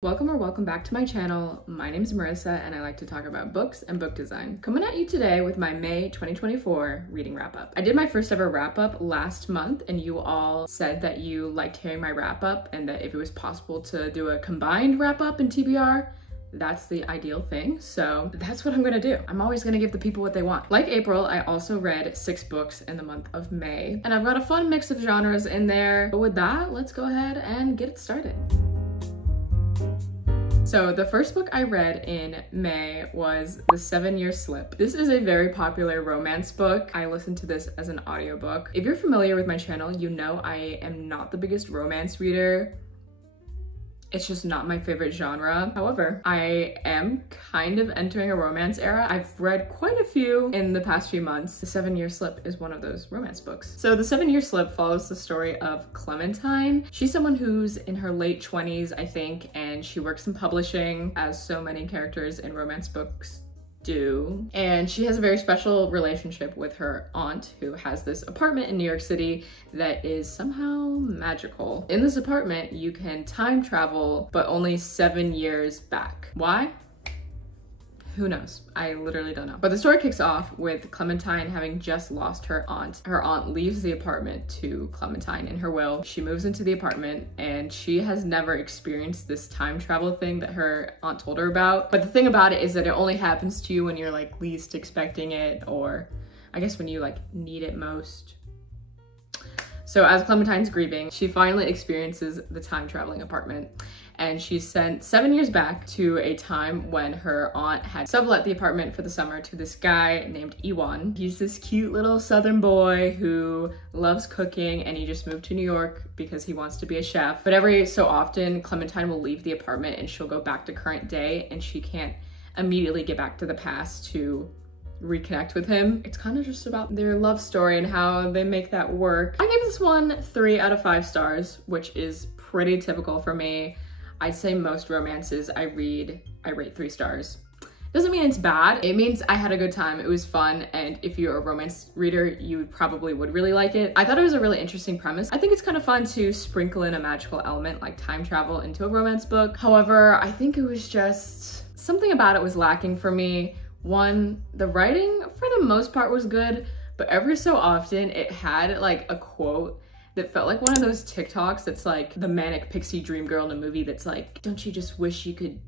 Welcome back to my channel. My name is Marissa and I like to talk about books and book design. Coming at you today with my May 2024 reading wrap up. I did my first ever wrap up last month and you all said that you liked hearing my wrap up and that if it was possible to do a combined wrap up and TBR, that's the ideal thing. So that's what I'm gonna do. I'm always gonna give the people what they want. Like April, I also read 6 books in the month of May and I've got a fun mix of genres in there. But with that, let's go ahead and get it started. So the first book I read in May was The 7-Year Slip. This is a very popular romance book. I listened to this as an audiobook. If you're familiar with my channel, you know I am not the biggest romance reader. It's just not my favorite genre. However, I am kind of entering a romance era. I've read quite a few in the past few months. The 7-Year Slip is one of those romance books. So The 7-Year Slip follows the story of Clementine. She's someone who's in her late 20s, I think, and she works in publishing, as so many characters in romance books do. And she has a very special relationship with her aunt who has this apartment in New York City that is somehow magical. In this apartment, you can time travel, but only 7 years back. Why? Who knows? I literally don't know. But the story kicks off with Clementine having just lost her aunt. Her aunt leaves the apartment to Clementine in her will. She moves into the apartment and she has never experienced this time travel thing that her aunt told her about. But the thing about it is that it only happens to you when you're like least expecting it, or I guess when you like need it most. So as Clementine's grieving, she finally experiences the time traveling apartment. And she's sent 7 years back to a time when her aunt had sublet the apartment for the summer to this guy named Ewan. He's this cute little southern boy who loves cooking and he just moved to New York because he wants to be a chef. But every so often, Clementine will leave the apartment and she'll go back to current day and she can't immediately get back to the past to reconnect with him. It's kind of just about their love story and how they make that work. I gave this one 3 out of 5 stars, which is pretty typical for me. I'd say most romances I rate 3 stars. Doesn't mean it's bad. It means I had a good time. It was fun. And if you're a romance reader, you probably would really like it. I thought it was a really interesting premise. I think it's kind of fun to sprinkle in a magical element like time travel into a romance book. However, I think it was just something about it was lacking for me. One, the writing for the most part was good, but every so often it had like a quote that felt like one of those TikToks that's like the manic pixie dream girl in a movie that's like, don't you just wish you could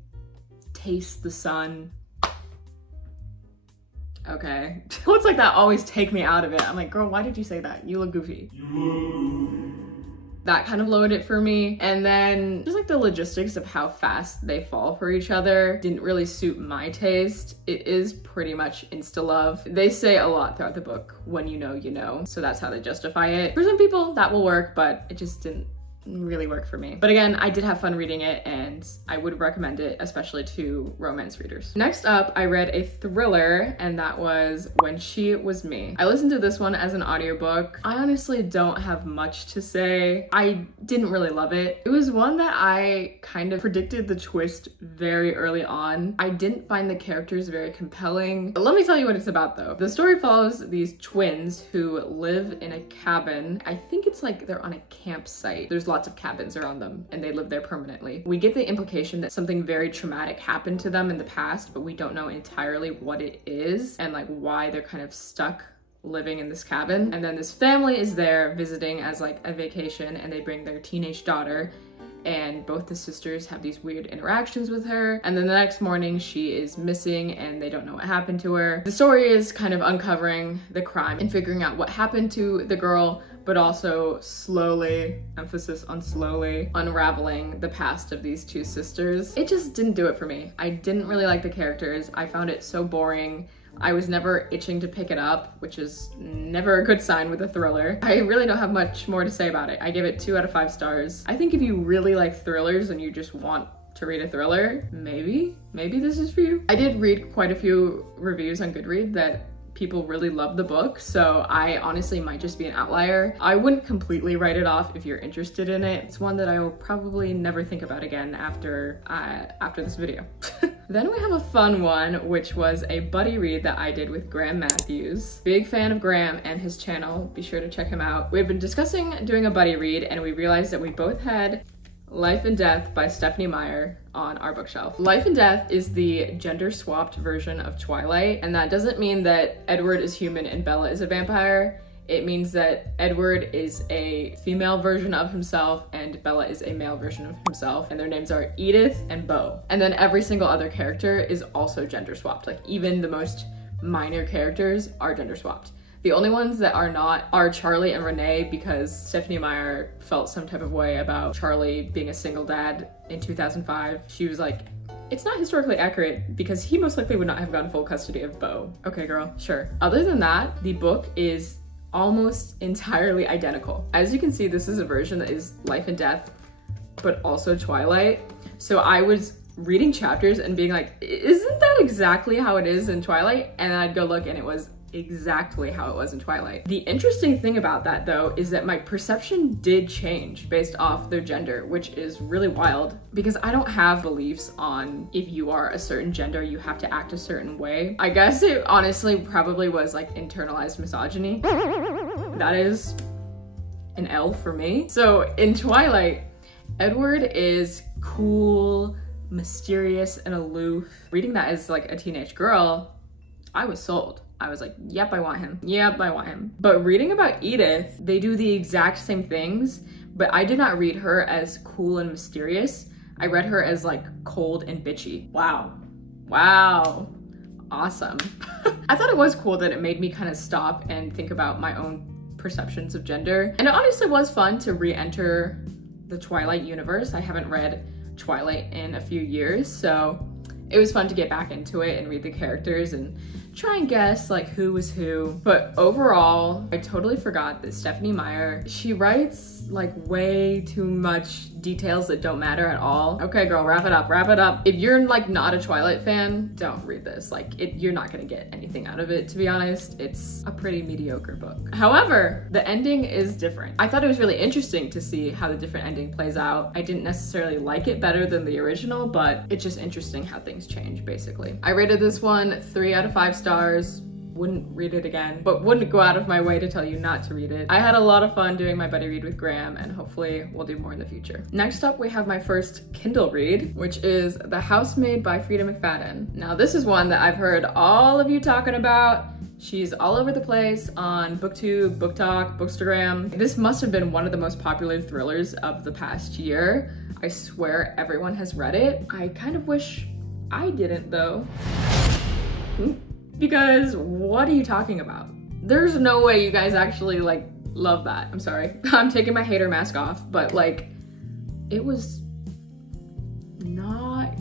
taste the sun? Okay. Quotes like that always take me out of it. I'm like, girl, why did you say that? You look goofy. You look goofy. That kind of lowered it for me. And then just like the logistics of how fast they fall for each other didn't really suit my taste. It is pretty much insta-love. They say a lot throughout the book, when you know, you know. So that's how they justify it. For some people that will work, but it just didn't really work for me. But again, I did have fun reading it and I would recommend it, especially to romance readers. Next up, I read a thriller and that was When She Was Me. I listened to this one as an audiobook. I honestly don't have much to say. I didn't really love it. It was one that I kind of predicted the twist very early on. I didn't find the characters very compelling. But let me tell you what it's about though. The story follows these twins who live in a cabin. I think it's like they're on a campsite. There's lots of cabins around them and they live there permanently. We get the implication that something very traumatic happened to them in the past, but we don't know entirely what it is and like why they're kind of stuck living in this cabin. And then this family is there visiting as like a vacation and they bring their teenage daughter and both the sisters have these weird interactions with her. And then the next morning she is missing and they don't know what happened to her. The story is kind of uncovering the crime and figuring out what happened to the girl, but also slowly, emphasis on slowly, unraveling the past of these 2 sisters. It just didn't do it for me. I didn't really like the characters. I found it so boring. I was never itching to pick it up, which is never a good sign with a thriller. I really don't have much more to say about it. I give it 2 out of 5 stars. I think if you really like thrillers and you just want to read a thriller, maybe this is for you. I did read quite a few reviews on Goodreads that people really love the book, so I honestly might just be an outlier. I wouldn't completely write it off if you're interested in it. It's one that I will probably never think about again after this video. Then we have a fun one, which was a buddy read that I did with Graham Matthews. Big fan of Graham and his channel. Be sure to check him out. We've been discussing doing a buddy read and we realized that we both had Life and Death by Stephenie Meyer on our bookshelf. Life and Death is the gender-swapped version of Twilight, and that doesn't mean that Edward is human and Bella is a vampire. It means that Edward is a female version of himself and Bella is a male version of himself, and their names are Edith and Beau. And then every single other character is also gender-swapped. Like, even the most minor characters are gender-swapped. The only ones that are not are Charlie and Renee, because Stephenie Meyer felt some type of way about Charlie being a single dad in 2005. She was like, it's not historically accurate because he most likely would not have gotten full custody of Beau. Okay, girl, sure. Other than that, the book is almost entirely identical. As you can see, this is a version that is Life and Death, but also Twilight. So I was reading chapters and being like, isn't that exactly how it is in Twilight? And I'd go look and it was exactly how it was in Twilight. The interesting thing about that though is that my perception did change based off their gender, which is really wild because I don't have beliefs on if you are a certain gender you have to act a certain way. I guess it honestly probably was like internalized misogyny. That is an L for me. So in Twilight, Edward is cool, mysterious, and aloof. Reading that as like a teenage girl, I was sold. I was like, yep, I want him. Yep, I want him. But reading about Edith, they do the exact same things, but I did not read her as cool and mysterious. I read her as like cold and bitchy. Wow. Wow. Awesome. I thought it was cool that it made me kind of stop and think about my own perceptions of gender. And it honestly was fun to re-enter the Twilight universe. I haven't read Twilight in a few years, so it was fun to get back into it and read the characters and try and guess like who was who. But overall, I totally forgot that Stephenie Meyer, she writes like way too much details that don't matter at all. Okay, girl, wrap it up, wrap it up. If you're like not a Twilight fan, don't read this. Like you're not gonna get anything out of it, to be honest. It's a pretty mediocre book. However, the ending is different. I thought it was really interesting to see how the different ending plays out. I didn't necessarily like it better than the original, but it's just interesting how things change, basically. I rated this one 3 out of 5 stars. Wouldn't read it again, but wouldn't go out of my way to tell you not to read it. I had a lot of fun doing my buddy read with Graham, and hopefully we'll do more in the future. Next up, we have my first Kindle read, which is The Housemaid by Frieda McFadden. Now, this is one that I've heard all of you talking about. She's all over the place on booktube, booktok, bookstagram. This must have been one of the most popular thrillers of the past year. I swear everyone has read it. I kind of wish I didn't though. Because what are you talking about? There's no way you guys actually like love that. I'm sorry. I'm taking my hater mask off, but like it was not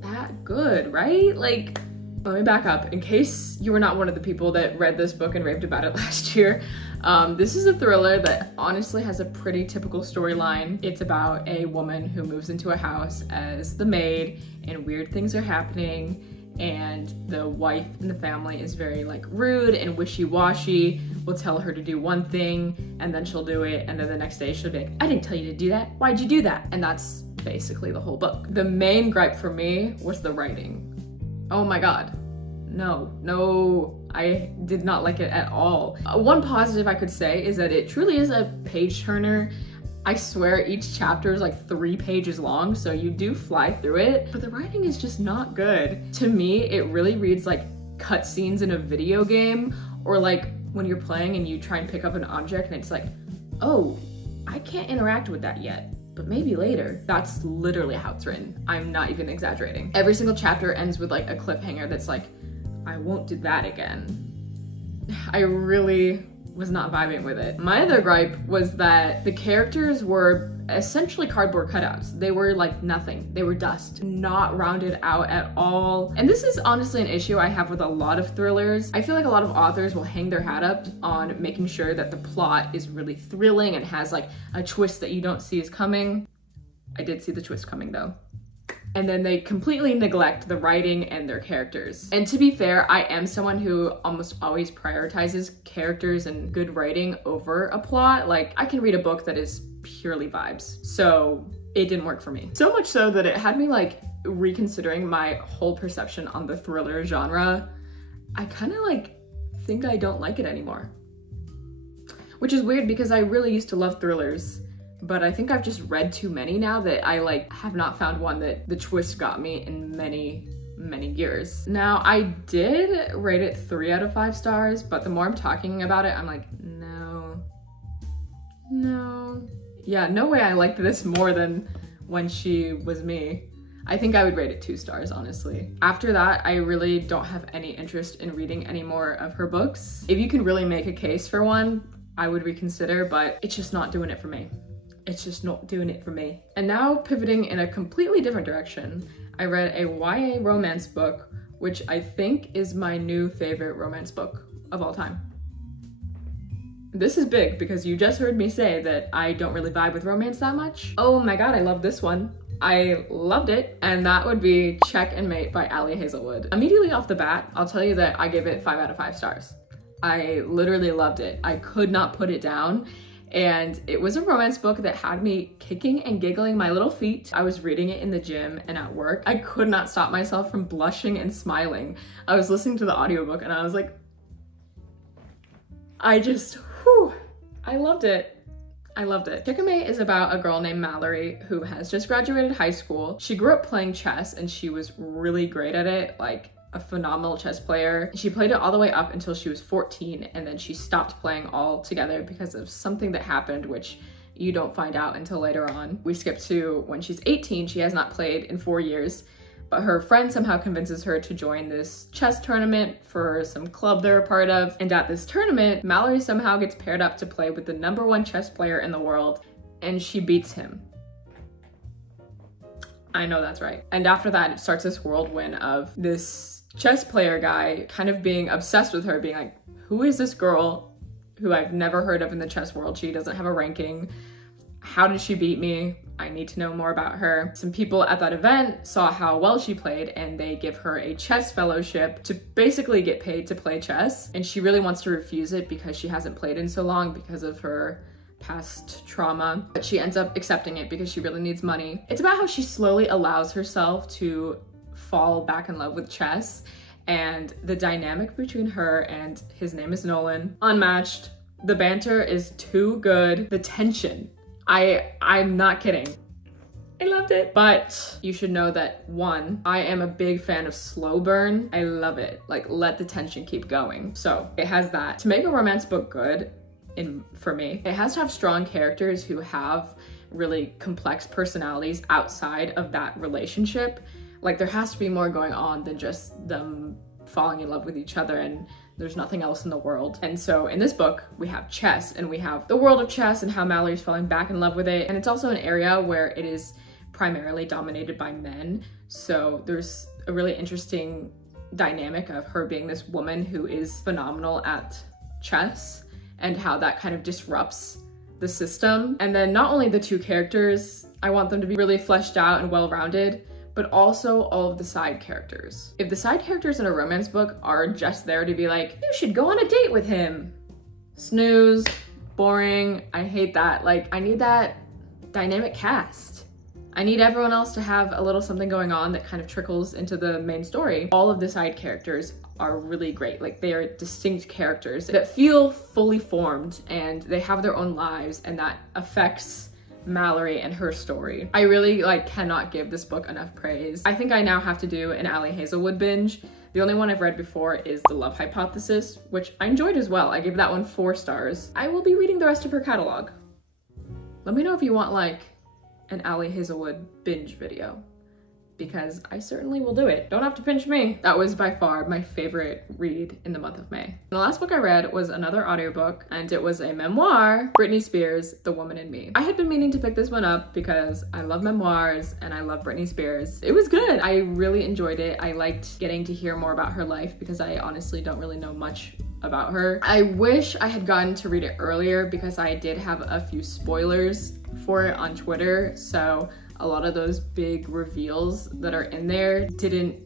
that good, right? Like, let me back up. In case you were not one of the people that read this book and raved about it last year, this is a thriller that honestly has a pretty typical storyline. It's about a woman who moves into a house as the maid and weird things are happening, and the wife in the family is very like rude and wishy-washy, will tell her to do one thing and then she'll do it, and then the next day she'll be like, I didn't tell you to do that. Why'd you do that? And that's basically the whole book. The main gripe for me was the writing. Oh my god. No, I did not like it at all. One positive I could say is that it truly is a page turner. I swear each chapter is like 3 pages long, so you do fly through it, but the writing is just not good. To me, it really reads like cutscenes in a video game, or like when you're playing and you try and pick up an object and it's like, oh, I can't interact with that yet, but maybe later. That's literally how it's written. I'm not even exaggerating. Every single chapter ends with like a cliffhanger that's like, I won't do that again. I really was not vibing with it. My other gripe was that the characters were essentially cardboard cutouts. They were like nothing. They were dust, not rounded out at all. And this is honestly an issue I have with a lot of thrillers. I feel like a lot of authors will hang their hat up on making sure that the plot is really thrilling and has like a twist that you don't see is coming. I did see the twist coming though. And then they completely neglect the writing and their characters. And to be fair, I am someone who almost always prioritizes characters and good writing over a plot. Like, I can read a book that is purely vibes. So it didn't work for me. So much so that it had me like reconsidering my whole perception on the thriller genre. I kind of like think I don't like it anymore. Which is weird because I really used to love thrillers. but I think I've just read too many now that I like have not found one that the twist got me in many years. Now, I did rate it 3 out of 5 stars, but the more I'm talking about it, I'm like, no. Yeah, no way I liked this more than When She Was Me. I think I would rate it 2 stars, honestly. After that, I really don't have any interest in reading any more of her books. If you can really make a case for one, I would reconsider, but it's just not doing it for me. It's just not doing it for me. And now, pivoting in a completely different direction, I read a YA romance book, which I think is my new favorite romance book of all time. This is big because you just heard me say that I don't really vibe with romance that much. Oh my god, I love this one. I loved it, and that would be Check and Mate by Hazelwood. Immediately off the bat, I'll tell you that I give it 5 out of 5 stars. I literally loved it. I could not put it down. And it was a romance book that had me kicking and giggling my little feet. I was reading it in the gym and at work. I could not stop myself from blushing and smiling. I was listening to the audiobook and I was like, I loved it. I loved it. Check and Mate is about a girl named Mallory who has just graduated high school. She grew up playing chess and she was really great at it, like a phenomenal chess player. She played it all the way up until she was 14, and then she stopped playing altogether because of something that happened, which you don't find out until later on. We skip to when she's 18. She has not played in 4 years, but her friend somehow convinces her to join this chess tournament for some club they're a part of. And at this tournament, Mallory somehow gets paired up to play with the #1 chess player in the world, and she beats him. I know that's right. And after that, it starts this whirlwind of this chess player guy kind of being obsessed with her, being like, who is this girl who I've never heard of in the chess world? She doesn't have a ranking. How did she beat me? I need to know more about her. Some people at that event saw how well she played and they give her a chess fellowship to basically get paid to play chess. And she really wants to refuse it because she hasn't played in so long because of her past trauma, but she ends up accepting it because she really needs money. It's about how she slowly allows herself to fall back in love with chess, and the dynamic between her and his name is Nolan, unmatched. The banter is too good. The tension, I'm not kidding. I loved it. But you should know that 1, I am a big fan of slow burn. I love it. Like, let the tension keep going. So it has that. To make a romance book good, for me, it has to have strong characters who have really complex personalities outside of that relationship. Like, there has to be more going on than just them falling in love with each other and there's nothing else in the world. And so in this book, we have chess and we have the world of chess and how Mallory's falling back in love with it. And it's also an area where it is primarily dominated by men. So there's a really interesting dynamic of her being this woman who is phenomenal at chess and how that kind of disrupts the system. And then not only the 2 characters, I want them to be really fleshed out and well-rounded, but also all of the side characters. If the side characters in a romance book are just there to be like, you should go on a date with him. Snooze, boring, I hate that. Like, I need that dynamic cast. I need everyone else to have a little something going on that kind of trickles into the main story. All of the side characters are really great. Like, they are distinct characters that feel fully formed and they have their own lives, and that affects Mallory and her story. I really cannot give this book enough praise. I think I now have to do an Hazelwood binge. The only one I've read before is The Love Hypothesis, which I enjoyed as well. I gave that one 4 stars. I will be reading the rest of her catalog. Let me know if you want an Hazelwood binge video, because I certainly will do it. Don't have to pinch me. That was by far my favorite read in the month of May. And the last book I read was another audiobook, and it was a memoir, Britney Spears' The Woman in Me. I had been meaning to pick this one up because I love memoirs and I love Britney Spears. It was good. I really enjoyed it. I liked getting to hear more about her life because I honestly don't really know much about her. I wish I had gotten to read it earlier because I did have a few spoilers for it on Twitter, so a lot of those big reveals that are in there didn't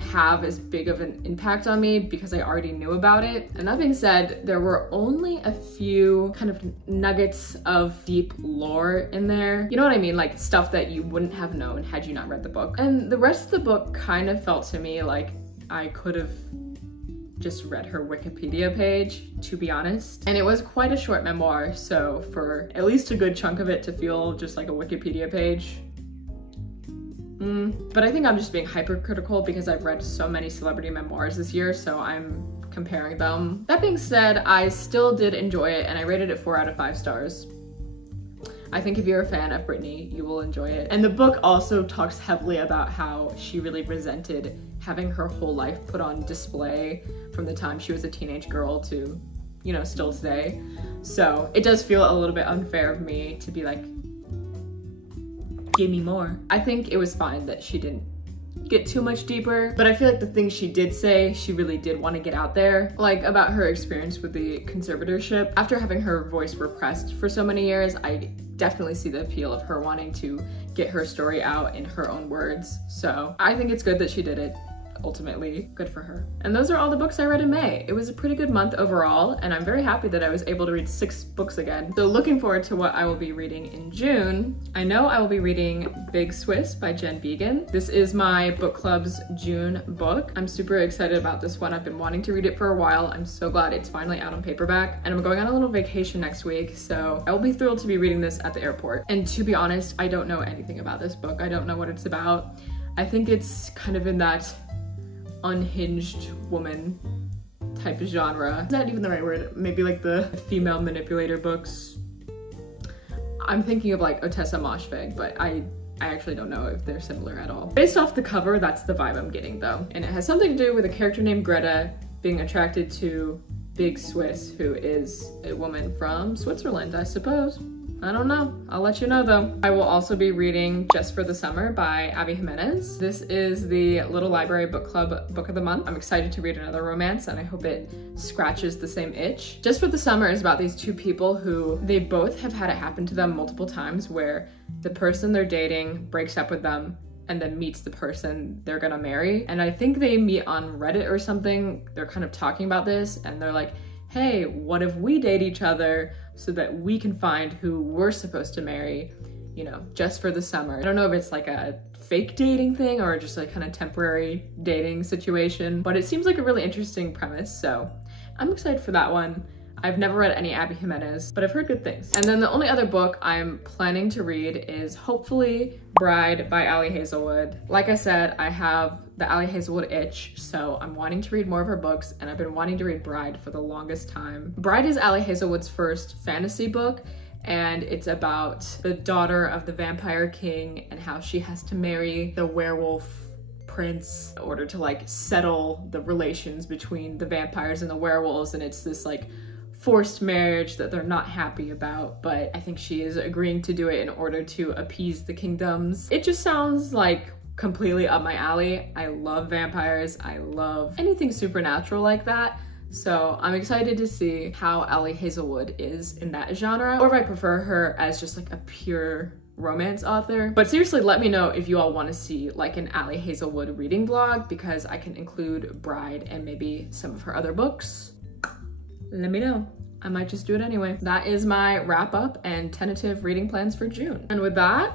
have as big of an impact on me because I already knew about it. And that being said, there were only a few kind of nuggets of deep lore in there. You know what I mean? Like stuff that you wouldn't have known had you not read the book. And the rest of the book kind of felt to me like I could have just read her Wikipedia page, to be honest. And it was quite a short memoir, so for at least a good chunk of it to feel just like a Wikipedia page. But I think I'm just being hypercritical because I've read so many celebrity memoirs this year, so I'm comparing them. That being said, I still did enjoy it and I rated it 4 out of 5 stars. I think if you're a fan of Britney, you will enjoy it. And the book also talks heavily about how she really resented having her whole life put on display from the time she was a teenage girl to, you know, still today. So it does feel a little bit unfair of me to be like, give me more. I think it was fine that she didn't get too much deeper, but I feel like the things she did say, she really did want to get out there, like about her experience with the conservatorship. After having her voice repressed for so many years, I definitely see the appeal of her wanting to get her story out in her own words. So I think it's good that she did it. Ultimately, good for her. And those are all the books I read in May. It was a pretty good month overall, and I'm very happy that I was able to read 6 books again. So looking forward to what I will be reading in June. I know I will be reading Big Swiss by Jen Began. This is my book club's June book. I'm super excited about this one. I've been wanting to read it for a while. I'm so glad it's finally out on paperback, and I'm going on a little vacation next week, so I will be thrilled to be reading this at the airport. And to be honest, I don't know anything about this book. I don't know what it's about. I think it's kind of in that unhinged woman type of genre. Is that even the right word? Maybe like the female manipulator books. I'm thinking of like Otessa Moshfegh, but I actually don't know if they're similar at all. Based off the cover, that's the vibe I'm getting though. And it has something to do with a character named Greta being attracted to Big Swiss, who is a woman from Switzerland, I suppose. I don't know. I'll let you know though. I will also be reading Just for the Summer by Abby Jimenez. This is the Little Library Book Club Book of the Month. I'm excited to read another romance and I hope it scratches the same itch. Just for the Summer is about these 2 people who they both have had it happen to them multiple times where the person they're dating breaks up with them and then meets the person they're gonna marry. And I think they meet on Reddit or something. They're kind of talking about this and they're like, hey, what if we date each other so that we can find who we're supposed to marry, you know, just for the summer. I don't know if it's like a fake dating thing or just a kind of temporary dating situation, but it seems like a really interesting premise, so I'm excited for that one. I've never read any Abby Jimenez, but I've heard good things. And then the only other book I'm planning to read is hopefully Bride by Ali Hazelwood. Like I said, I have the Ali Hazelwood itch, so I'm wanting to read more of her books, and I've been wanting to read Bride for the longest time. Bride is Ali Hazelwood's first fantasy book, and it's about the daughter of the vampire king and how she has to marry the werewolf prince in order to like settle the relations between the vampires and the werewolves, and it's this like forced marriage that they're not happy about, but I think she is agreeing to do it in order to appease the kingdoms. It just sounds like completely up my alley. I love vampires. I love anything supernatural like that. So I'm excited to see how Ali Hazelwood is in that genre, or if I prefer her as just like a pure romance author. But seriously, let me know if you all want to see like an Ali Hazelwood reading vlog, because I can include Bride and maybe some of her other books. Let me know. I might just do it anyway. That is my wrap up and tentative reading plans for June. And with that,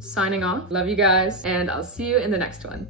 signing off. Love you guys, and I'll see you in the next one.